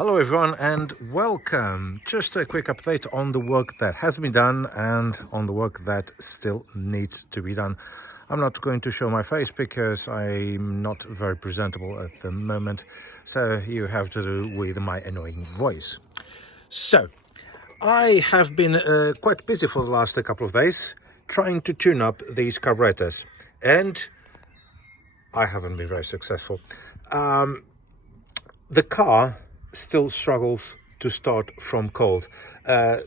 Hello everyone and welcome. Just a quick update on the work that has been done and on the work that still needs to be done. I'm not going to show my face because I'm not very presentable at the moment, so you have to do with my annoying voice. So I have been quite busy for the last couple of days trying to tune up these carburetors, and I haven't been very successful. The car still struggles to start from cold.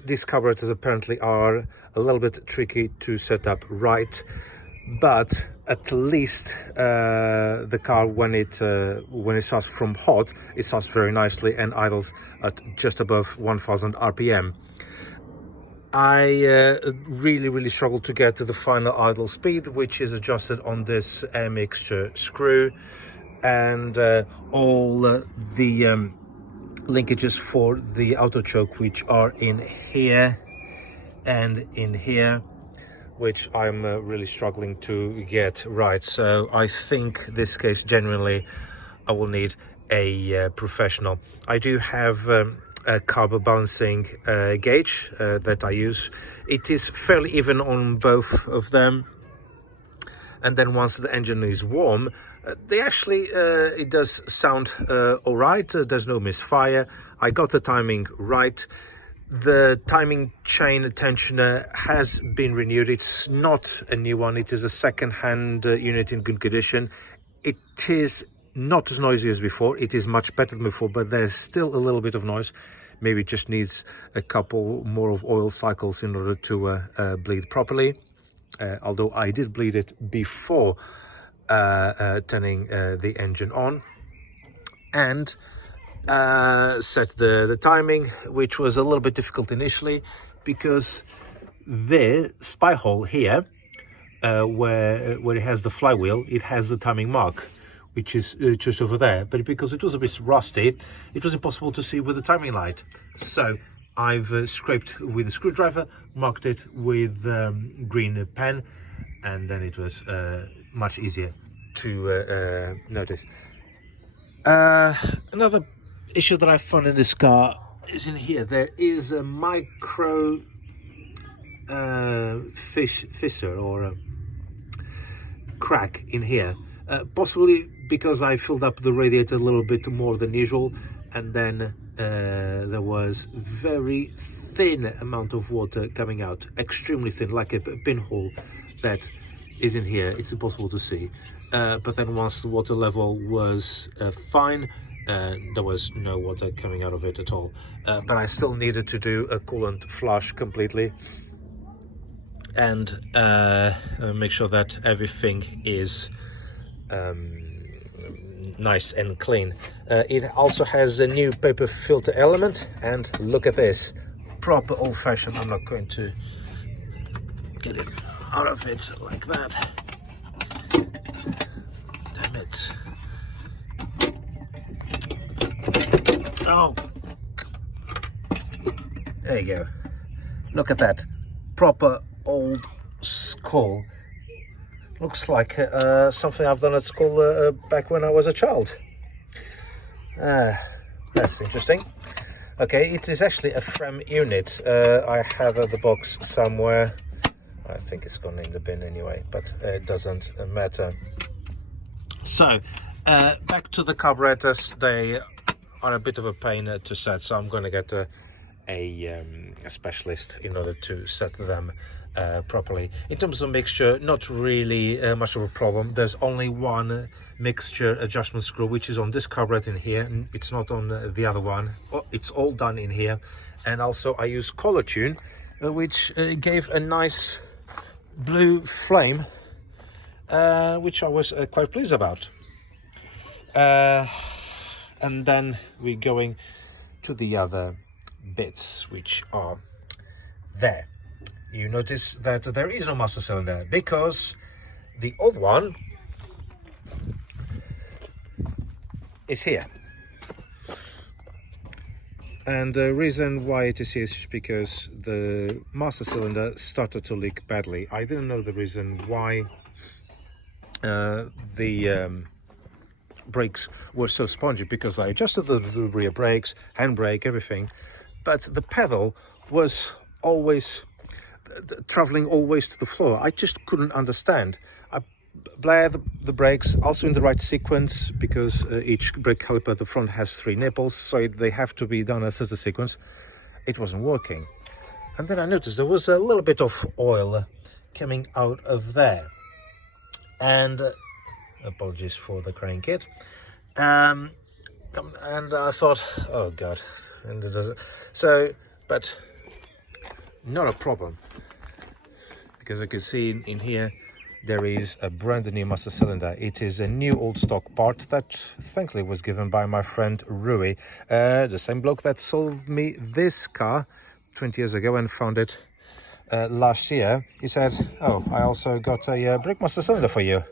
These carburetors apparently are a little bit tricky to set up right, but at least the car, when it starts from hot, it starts very nicely and idles at just above 1000 RPM. I really struggle to get to the final idle speed, which is adjusted on this air mixture screw, and all the linkages for the auto choke, which are in here and in here, which I'm really struggling to get right. So I think this case genuinely I will need a professional. I do have a carb balancing gauge that I use. It is fairly even on both of them, and then once the engine is warm, they actually it does sound all right. There's no misfire. I got the timing right. The timing chain tensioner has been renewed. It's not a new one. It is a second-hand unit in good condition. It is not as noisy as before. It is much better than before, but there's still a little bit of noise. Maybe it just needs a couple more of oil cycles in order to bleed properly. Although I did bleed it before turning the engine on, and set the timing, which was a little bit difficult initially because the spy hole here, where it has the flywheel, it has the timing mark, which is just over there, but because it was a bit rusty, it was impossible to see with the timing light. So I've scraped with a screwdriver, marked it with green pen, and then it was much easier to notice. Another issue that I found in this car is in here. There is a micro fissure or a crack in here, possibly because I filled up the radiator a little bit more than usual, and then there was very thin amount of water coming out, extremely thin, like a pinhole that is in here. It's impossible to see, but then once the water level was fine, there was no water coming out of it at all, but I still needed to do a coolant flush completely and make sure that everything is nice and clean. It also has a new paper filter element, and look at this, proper old-fashioned. I'm not going to get it out of it like that. Damn it. Oh, there you go. Look at that, proper old school. Looks like something I've done at school back when I was a child. That's interesting. Okay, it is actually a frame unit. I have the box somewhere. I think it's gone in the bin anyway, but it doesn't matter. So, back to the carburetors. They are a bit of a pain to set, so I'm going to get a specialist in order to set them properly. In terms of mixture, not really much of a problem. There's only one mixture adjustment screw, which is on this carburetor in here, and it's not on the other one. It's all done in here. And also I use color tune, which gave a nice blue flame, which I was quite pleased about. And then we're going to the other bits, which are there. You notice that there is no master cylinder because the old one is here. And the reason why it is here is because the master cylinder started to leak badly. I didn't know the reason why the brakes were so spongy because I adjusted the rear brakes, handbrake, everything, but the pedal was always traveling always to the floor. I just couldn't understand. I blared the brakes also in the right sequence, because each brake caliper at the front has 3 nipples, so they have to be done a certain sequence. It wasn't working. And then I noticed there was a little bit of oil coming out of there. And apologies for the crane kit. And I thought, oh God. And so, but not a problem, because I can see in here there is a brand new master cylinder. It is a new old stock part that thankfully was given by my friend Rui, the same bloke that sold me this car 20 years ago and found it last year. He said, oh, I also got a brake master cylinder for you,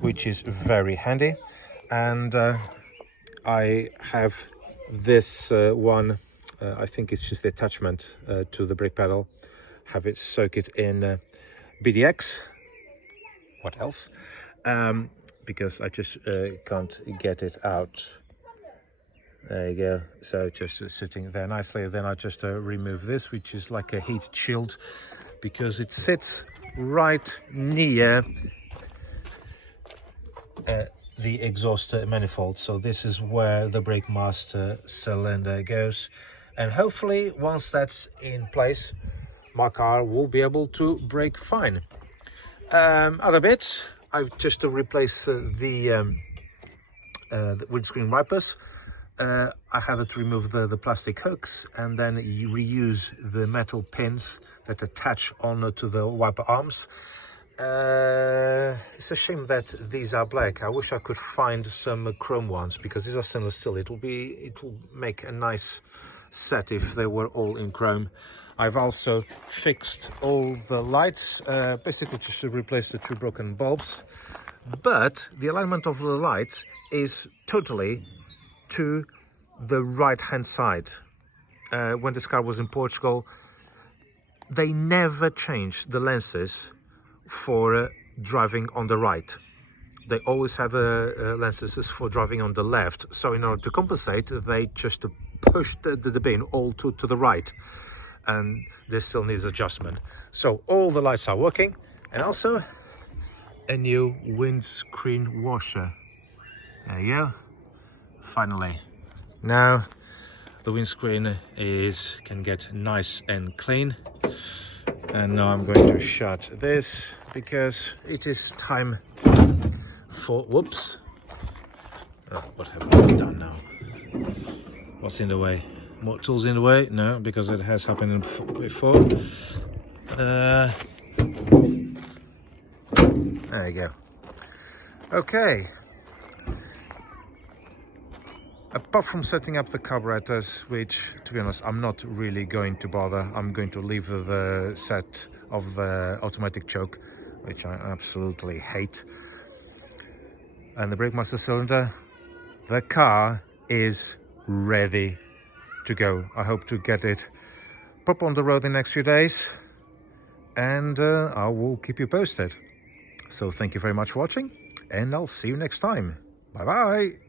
which is very handy. And I have this one. I think it's just the attachment to the brake pedal. Have it circuit in BDX. What else? Because I just can't get it out. There you go. So just sitting there nicely. Then I just remove this, which is like a heat shield, because it sits right near the exhaust manifold. So this is where the brake master cylinder goes. And hopefully once that's in place, my car will be able to brake fine. Other bits, I've just replaced the windscreen wipers. I had to remove the plastic hooks and then you reuse the metal pins that attach on to the wiper arms. It's a shame that these are black. I wish I could find some chrome ones, because these are stainless steel. It will make a nice set if they were all in chrome. I've also fixed all the lights, basically just to replace the 2 broken bulbs, but the alignment of the lights is totally to the right hand side. When this car was in Portugal, they never changed the lenses for driving on the right. They always had the lenses for driving on the left. So in order to compensate, they just pushed the bin all to the right, and this still needs adjustment. So all the lights are working, and also a new windscreen washer. There you go. Finally, now the windscreen can get nice and clean. And now I'm going to shut this, because it is time for, whoops, oh, what have I done now? What's in the way? More tools in the way? No, because it has happened before. There you go. Okay. Apart from setting up the carburetors, which, to be honest, I'm not really going to bother. I'm going to leave the set of the automatic choke, which I absolutely hate. And the brake master cylinder, the car is ready to go. I hope to get it pop on the road in the next few days, and I will keep you posted. So thank you very much for watching, and I'll see you next time. Bye bye.